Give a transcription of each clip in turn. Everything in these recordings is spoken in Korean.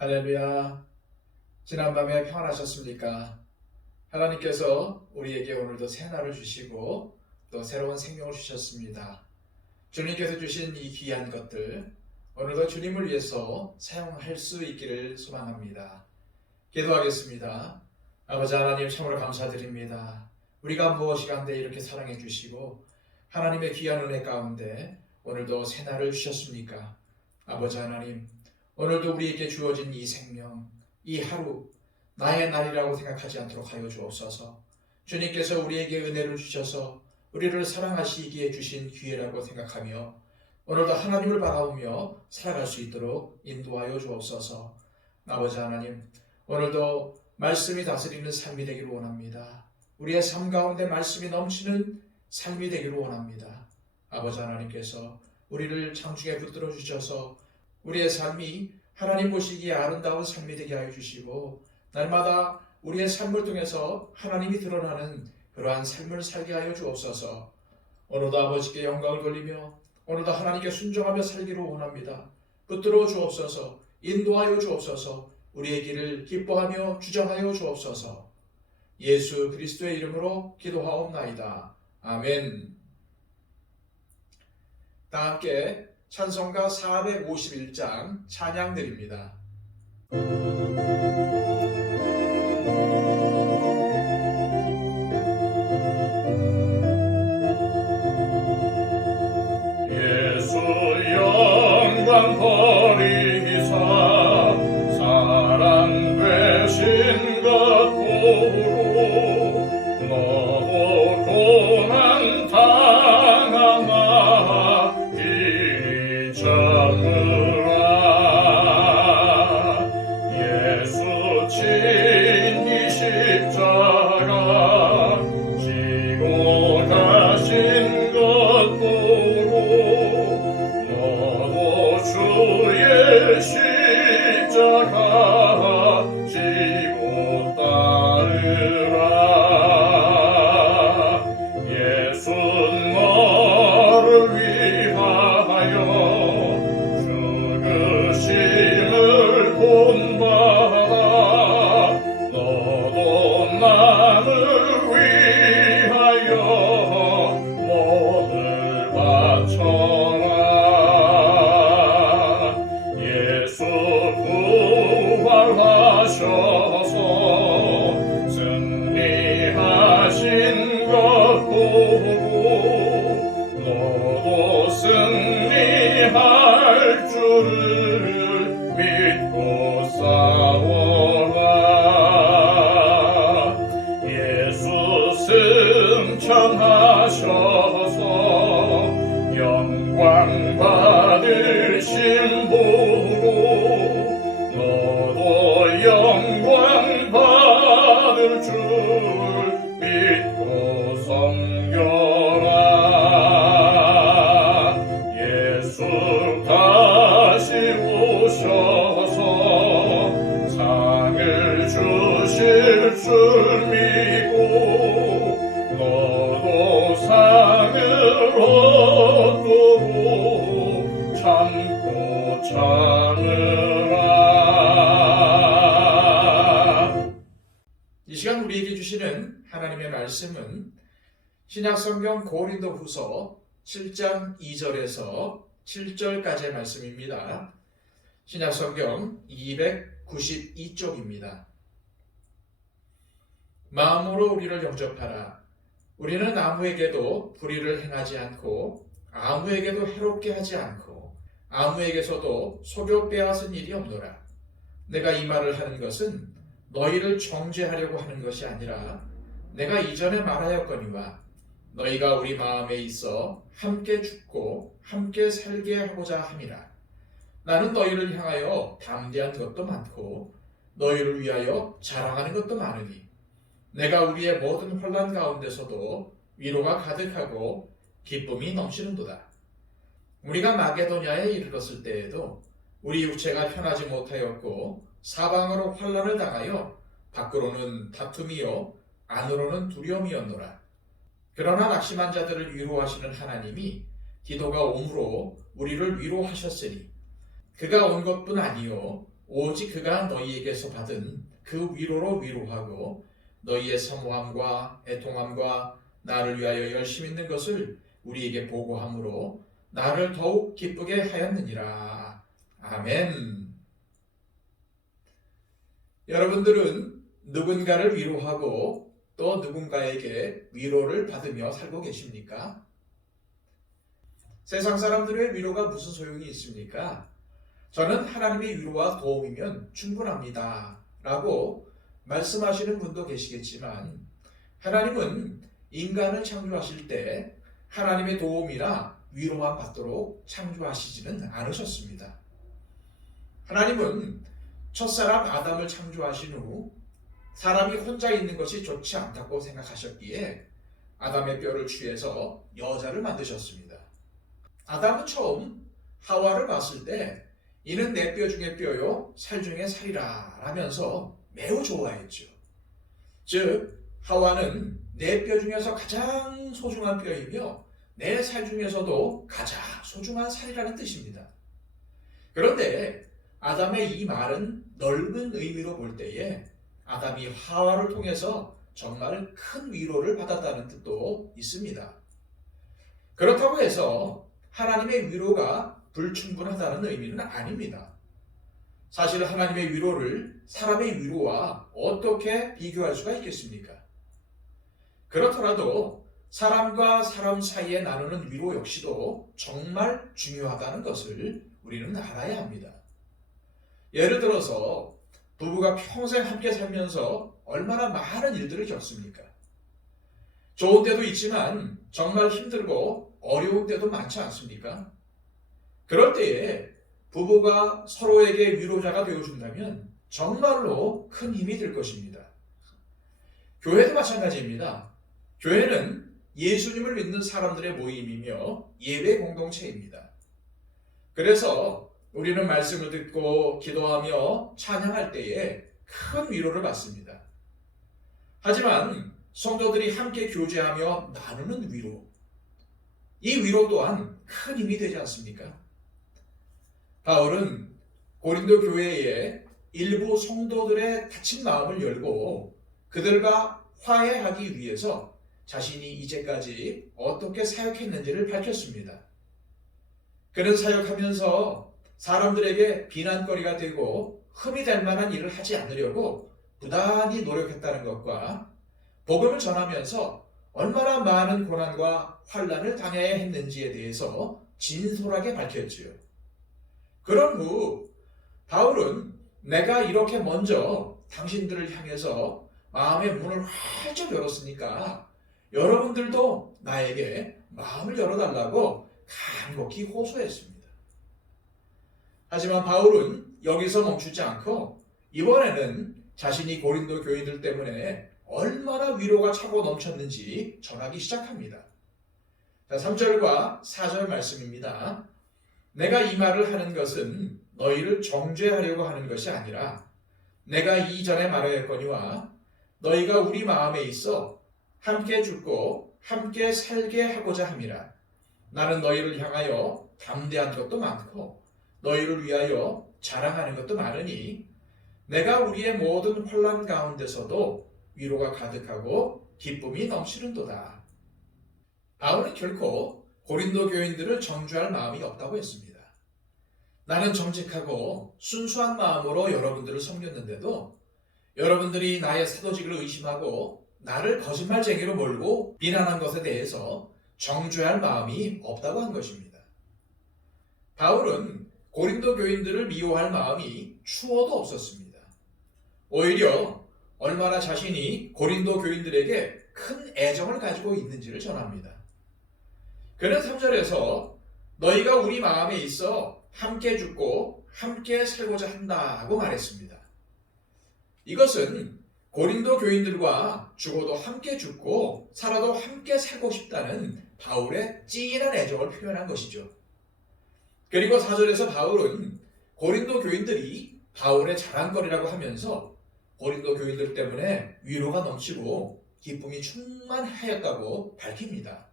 할렐루야. 지난밤에 평안하셨습니까? 하나님께서 우리에게 오늘도 새날을 주시고 또 새로운 생명을 주셨습니다. 주님께서 주신 이 귀한 것들 오늘도 주님을 위해서 사용할 수 있기를 소망합니다. 기도하겠습니다. 아버지 하나님, 참으로 감사드립니다. 우리가 무엇이간데 이렇게 사랑해 주시고 하나님의 귀한 은혜 가운데 오늘도 새날을 주셨습니까? 아버지 하나님, 오늘도 우리에게 주어진 이 생명, 이 하루 나의 날이라고 생각하지 않도록 하여 주옵소서. 주님께서 우리에게 은혜를 주셔서 우리를 사랑하시기에 주신 기회라고 생각하며 오늘도 하나님을 바라보며 살아갈 수 있도록 인도하여 주옵소서. 아버지 하나님, 오늘도 말씀이 다스리는 삶이 되기를 원합니다. 우리의 삶 가운데 말씀이 넘치는 삶이 되기를 원합니다. 아버지 하나님께서 우리를 창중에 붙들어 주셔서 우리의 삶이 하나님 보시기에 아름다운 삶이 되게 하여 주시고 날마다 우리의 삶을 통해서 하나님이 드러나는 그러한 삶을 살게 하여 주옵소서. 오늘도 아버지께 영광을 돌리며 오늘도 하나님께 순종하며 살기를 원합니다. 붙들어 주옵소서. 인도하여 주옵소서. 우리의 길을 기뻐하며 주장하여 주옵소서. 예수 그리스도의 이름으로 기도하옵나이다. 아멘. 다 함께 찬송가 451장 찬양 드립니다. 예수 영광 버리사 사랑 되신 것 보고 너도 고난 당하나 참으라. 예수 친 이 십자가 지고 가신 것 보고 너도 주의 십자가 지고 따르라. 예수 너를 위하여 죽으심을 본받아 너도 나를 위하여 몸을 바쳐라. 예수 부활하셔서 승리하신 것 보고 너도 승리할 줄을 믿고 싸워라. 예수 승천하셔서 영광 받으심 보고 너도 영광 받을 줄 믿고 섬겨라. 예수 다시 오셔서 상을 주실 줄 믿고 너도 상을 얻도록 참고 참으라. 이 시간 우리에게 주시는 하나님의 말씀은 신약성경 고린도후서 7장 2절에서 7절까지의 말씀입니다. 신약성경 292쪽입니다. 마음으로 우리를 영접하라. 우리는 아무에게도 불의를 행하지 않고 아무에게도 해롭게 하지 않고 아무에게서도 속여 빼앗은 일이 없노라. 내가 이 말을 하는 것은 너희를 정죄하려고 하는 것이 아니라 내가 이전에 말하였거니와 너희가 우리 마음에 있어 함께 죽고 함께 살게 하고자 함이라. 나는 너희를 향하여 담대한 것도 많고 너희를 위하여 자랑하는 것도 많으니 내가 우리의 모든 혼란 가운데서도 위로가 가득하고 기쁨이 넘치는도다. 우리가 마게도냐에 이르렀을 때에도 우리 육체가 편하지 못하였고 사방으로 환난을 당하여 밖으로는 다툼이요 안으로는 두려움이었노라. 그러나 낙심한 자들을 위로하시는 하나님이 기도가 옴으로 우리를 위로하셨으니 그가 온 것뿐 아니요 오직 그가 너희에게서 받은 그 위로로 위로하고 너희의 사모함과 애통함과 나를 위하여 열심 있는 것을 우리에게 보고함으로 나를 더욱 기쁘게 하였느니라. 아멘. 여러분들은 누군가를 위로하고 또 누군가에게 위로를 받으며 살고 계십니까? 세상 사람들의 위로가 무슨 소용이 있습니까? 저는 하나님의 위로와 도움이면 충분합니다. 라고 말씀하시는 분도 계시겠지만 하나님은 인간을 창조하실 때 하나님의 도움이나 위로만 받도록 창조하시지는 않으셨습니다. 하나님은 첫사람 아담을 창조하신 후 사람이 혼자 있는 것이 좋지 않다고 생각하셨기에 아담의 뼈를 취해서 여자를 만드셨습니다. 아담은 처음 하와를 봤을 때 이는 내 뼈 중에 뼈요 살 중에 살이라 라면서 매우 좋아했죠. 즉 하와는 내 뼈 중에서 가장 소중한 뼈이며 내 살 중에서도 가장 소중한 살이라는 뜻입니다. 그런데 아담의 이 말은 넓은 의미로 볼 때에 아담이 하와를 통해서 정말 큰 위로를 받았다는 뜻도 있습니다. 그렇다고 해서 하나님의 위로가 불충분하다는 의미는 아닙니다. 사실 하나님의 위로를 사람의 위로와 어떻게 비교할 수가 있겠습니까? 그렇더라도 사람과 사람 사이에 나누는 위로 역시도 정말 중요하다는 것을 우리는 알아야 합니다. 예를 들어서 부부가 평생 함께 살면서 얼마나 많은 일들을 겪습니까? 좋은 때도 있지만 정말 힘들고 어려운 때도 많지 않습니까? 그럴 때에 부부가 서로에게 위로자가 되어준다면 정말로 큰 힘이 될 것입니다. 교회도 마찬가지입니다. 교회는 예수님을 믿는 사람들의 모임이며 예배 공동체입니다. 그래서 우리는 말씀을 듣고 기도하며 찬양할 때에 큰 위로를 받습니다. 하지만 성도들이 함께 교제하며 나누는 위로, 이 위로 또한 큰 힘이 되지 않습니까? 바울은 고린도 교회에 일부 성도들의 다친 마음을 열고 그들과 화해하기 위해서 자신이 이제까지 어떻게 사역했는지를 밝혔습니다. 그는 사역하면서 사람들에게 비난거리가 되고 흠이 될 만한 일을 하지 않으려고 부단히 노력했다는 것과 복음을 전하면서 얼마나 많은 고난과 환난을 당해야 했는지에 대해서 진솔하게 밝혔지요. 그런 후 바울은 내가 이렇게 먼저 당신들을 향해서 마음의 문을 활짝 열었으니까 여러분들도 나에게 마음을 열어달라고 간곡히 호소했습니다. 하지만 바울은 여기서 멈추지 않고 이번에는 자신이 고린도 교인들 때문에 얼마나 위로가 차고 넘쳤는지 전하기 시작합니다. 3절과 4절 말씀입니다. 내가 이 말을 하는 것은 너희를 정죄하려고 하는 것이 아니라 내가 이전에 말하였거니와 너희가 우리 마음에 있어 함께 죽고 함께 살게 하고자 함이라. 나는 너희를 향하여 담대한 것도 많고 너희를 위하여 자랑하는 것도 많으니 내가 우리의 모든 혼란 가운데서도 위로가 가득하고 기쁨이 넘치는도다. 바울은 결코 고린도 교인들을 정죄할 마음이 없다고 했습니다. 나는 정직하고 순수한 마음으로 여러분들을 섬겼는데도 여러분들이 나의 사도직을 의심하고 나를 거짓말쟁이로 몰고 비난한 것에 대해서 정죄할 마음이 없다고 한 것입니다. 바울은 고린도 교인들을 미워할 마음이 추워도 없었습니다. 오히려 얼마나 자신이 고린도 교인들에게 큰 애정을 가지고 있는지를 전합니다. 그는 3절에서 너희가 우리 마음에 있어 함께 죽고 함께 살고자 한다고 말했습니다. 이것은 고린도 교인들과 죽어도 함께 죽고 살아도 함께 살고 싶다는 바울의 찐한 애정을 표현한 것이죠. 그리고 4절에서 바울은 고린도 교인들이 바울의 자랑거리라고 하면서 고린도 교인들 때문에 위로가 넘치고 기쁨이 충만하였다고 밝힙니다.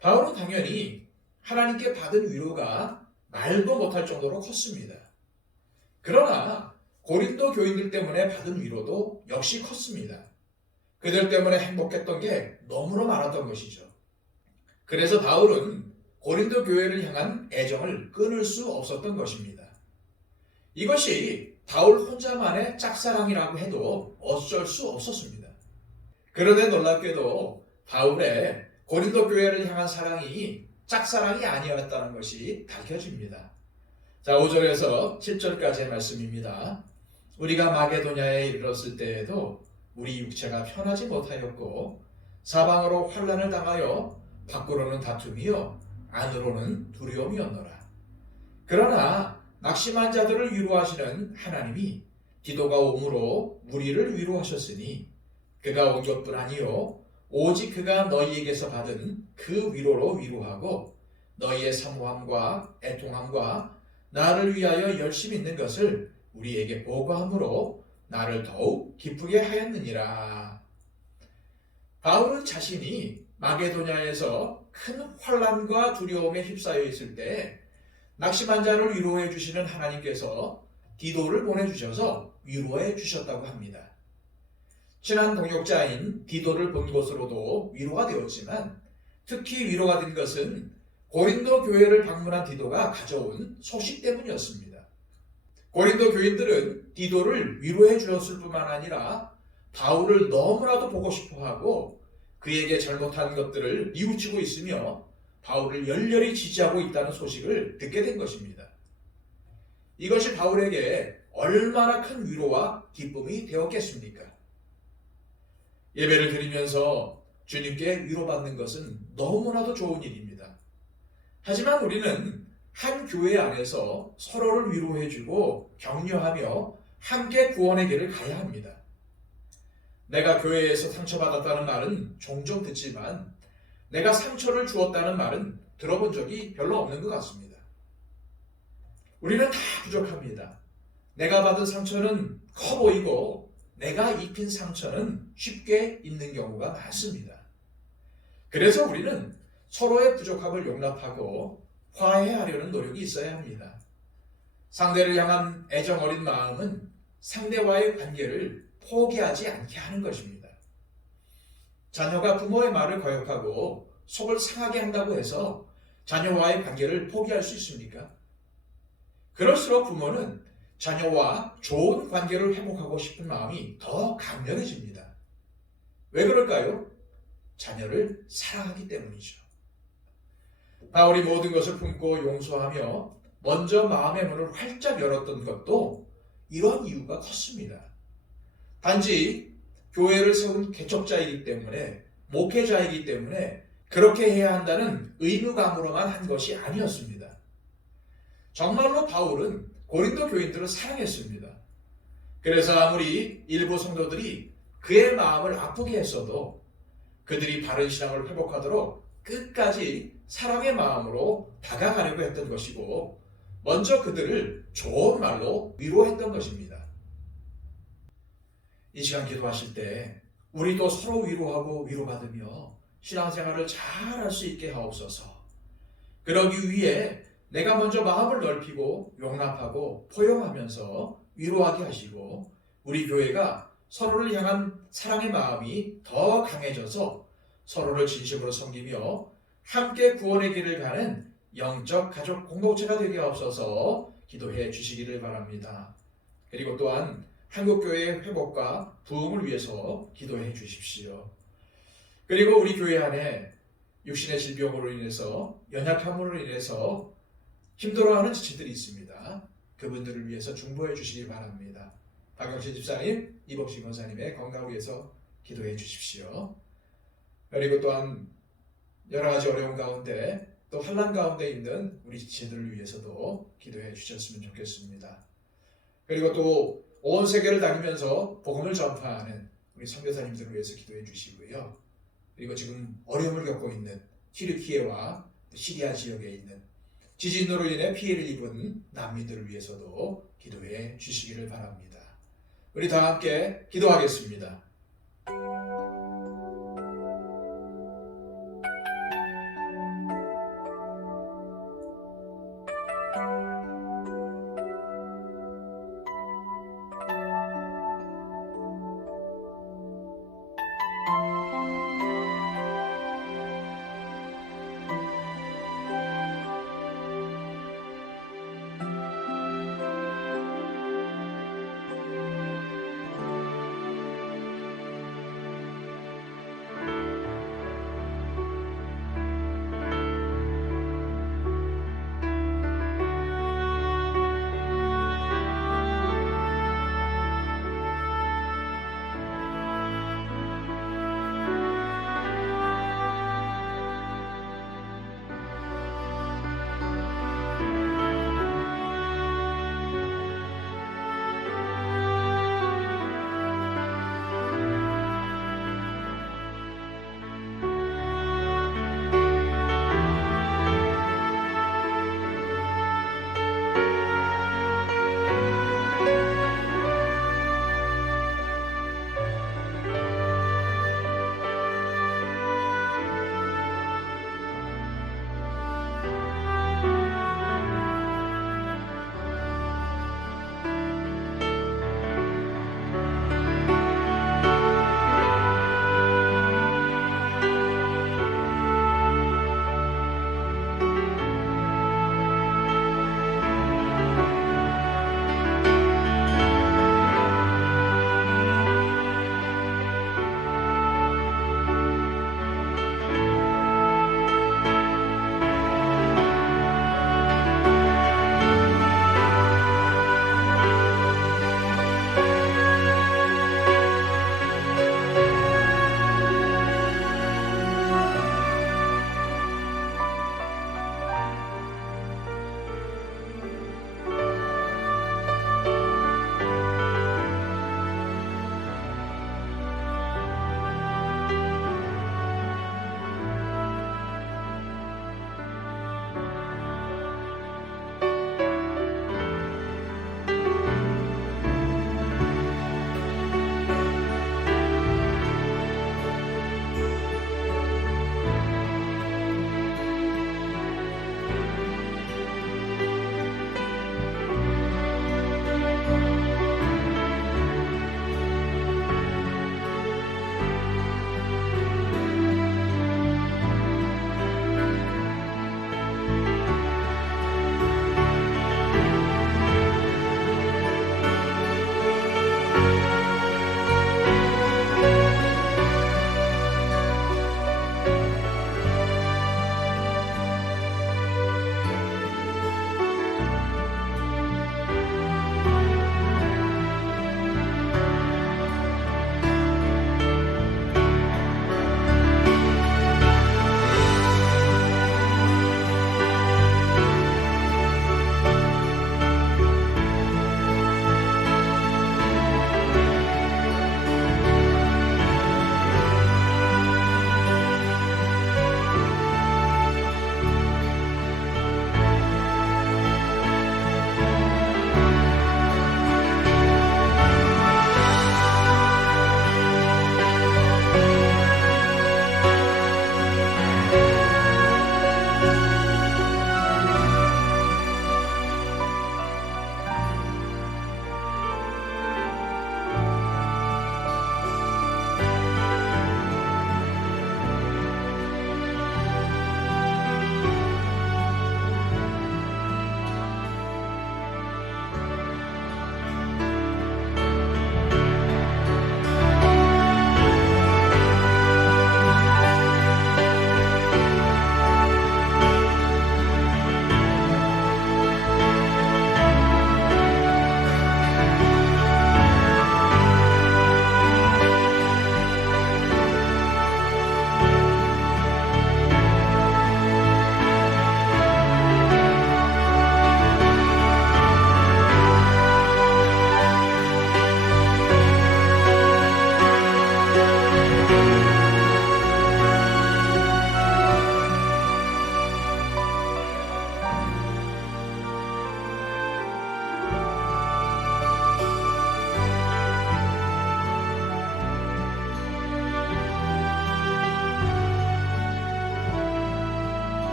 바울은 당연히 하나님께 받은 위로가 말도 못할 정도로 컸습니다. 그러나 고린도 교인들 때문에 받은 위로도 역시 컸습니다. 그들 때문에 행복했던 게 너무나 많았던 것이죠. 그래서 바울은 고린도 교회를 향한 애정을 끊을 수 없었던 것입니다. 이것이 바울 혼자만의 짝사랑이라고 해도 어쩔 수 없었습니다. 그런데 놀랍게도 바울의 고린도 교회를 향한 사랑이 짝사랑이 아니었다는 것이 밝혀집니다. 자, 5절에서 7절까지의 말씀입니다. 우리가 마게도냐에 이르렀을 때에도 우리 육체가 편하지 못하였고 사방으로 환난을 당하여 밖으로는 다툼이요 안으로는 두려움이었노라. 그러나 낙심한 자들을 위로하시는 하나님이 디도가 오므로 우리를 위로하셨으니 그가 온 것뿐 아니요 오직 그가 너희에게서 받은 그 위로로 위로하고 너희의 사모함과 애통함과 나를 위하여 열심히 있는 것을 우리에게 보고함으로 나를 더욱 기쁘게 하였느니라. 바울은 자신이 마게도냐에서 큰 환난과 두려움에 휩싸여 있을 때 낙심한 자를 위로해 주시는 하나님께서 디도를 보내주셔서 위로해 주셨다고 합니다. 친한 동역자인 디도를 본 것으로도 위로가 되었지만 특히 위로가 된 것은 고린도 교회를 방문한 디도가 가져온 소식 때문이었습니다. 고린도 교인들은 디도를 위로해 주었을 뿐만 아니라 바울을 너무나도 보고 싶어하고 그에게 잘못한 것들을 뉘우치고 있으며 바울을 열렬히 지지하고 있다는 소식을 듣게 된 것입니다. 이것이 바울에게 얼마나 큰 위로와 기쁨이 되었겠습니까? 예배를 드리면서 주님께 위로받는 것은 너무나도 좋은 일입니다. 하지만 우리는 한 교회 안에서 서로를 위로해주고 격려하며 함께 구원의 길을 가야 합니다. 내가 교회에서 상처받았다는 말은 종종 듣지만 내가 상처를 주었다는 말은 들어본 적이 별로 없는 것 같습니다. 우리는 다 부족합니다. 내가 받은 상처는 커 보이고 내가 입힌 상처는 쉽게 입는 경우가 많습니다. 그래서 우리는 서로의 부족함을 용납하고 화해하려는 노력이 있어야 합니다. 상대를 향한 애정 어린 마음은 상대와의 관계를 포기하지 않게 하는 것입니다. 자녀가 부모의 말을 거역하고 속을 상하게 한다고 해서 자녀와의 관계를 포기할 수 있습니까? 그럴수록 부모는 자녀와 좋은 관계를 회복하고 싶은 마음이 더 강렬해집니다. 왜 그럴까요? 자녀를 사랑하기 때문이죠. 바울이 모든 것을 품고 용서하며 먼저 마음의 문을 활짝 열었던 것도 이런 이유가 컸습니다. 단지 교회를 세운 개척자이기 때문에, 목회자이기 때문에 그렇게 해야 한다는 의무감으로만 한 것이 아니었습니다. 정말로 바울은 고린도 교인들을 사랑했습니다. 그래서 아무리 일부 성도들이 그의 마음을 아프게 했어도 그들이 바른 신앙을 회복하도록 끝까지 사랑의 마음으로 다가가려고 했던 것이고 먼저 그들을 좋은 말로 위로했던 것입니다. 이 시간 기도하실 때 우리도 서로 위로하고 위로받으며 신앙생활을 잘할 수 있게 하옵소서. 그러기 위해 내가 먼저 마음을 넓히고 용납하고 포용하면서 위로하게 하시고 우리 교회가 서로를 향한 사랑의 마음이 더 강해져서 서로를 진심으로 섬기며 함께 구원의 길을 가는 영적 가족 공동체가 되게 하옵소서 기도해 주시기를 바랍니다. 그리고 또한 한국교회의 회복과 부흥을 위해서 기도해 주십시오. 그리고 우리 교회 안에 육신의 질병으로 인해서 연약함으로 인해서 힘들어하는 지체들이 있습니다. 그분들을 위해서 중보해 주시기 바랍니다. 박영신 집사님, 이복신 권사님의 건강을 위해서 기도해 주십시오. 그리고 또한 여러 가지 어려운 가운데 또 환난 가운데 있는 우리 지체들을 위해서도 기도해 주셨으면 좋겠습니다. 그리고 또 온 세계를 다니면서 복음을 전파하는 우리 선교사님들을 위해서 기도해 주시고요. 그리고 지금 어려움을 겪고 있는 튀르키예와 시리아 지역에 있는 지진으로 인해 피해를 입은 난민들을 위해서도 기도해 주시기를 바랍니다. 우리 다 함께 기도하겠습니다.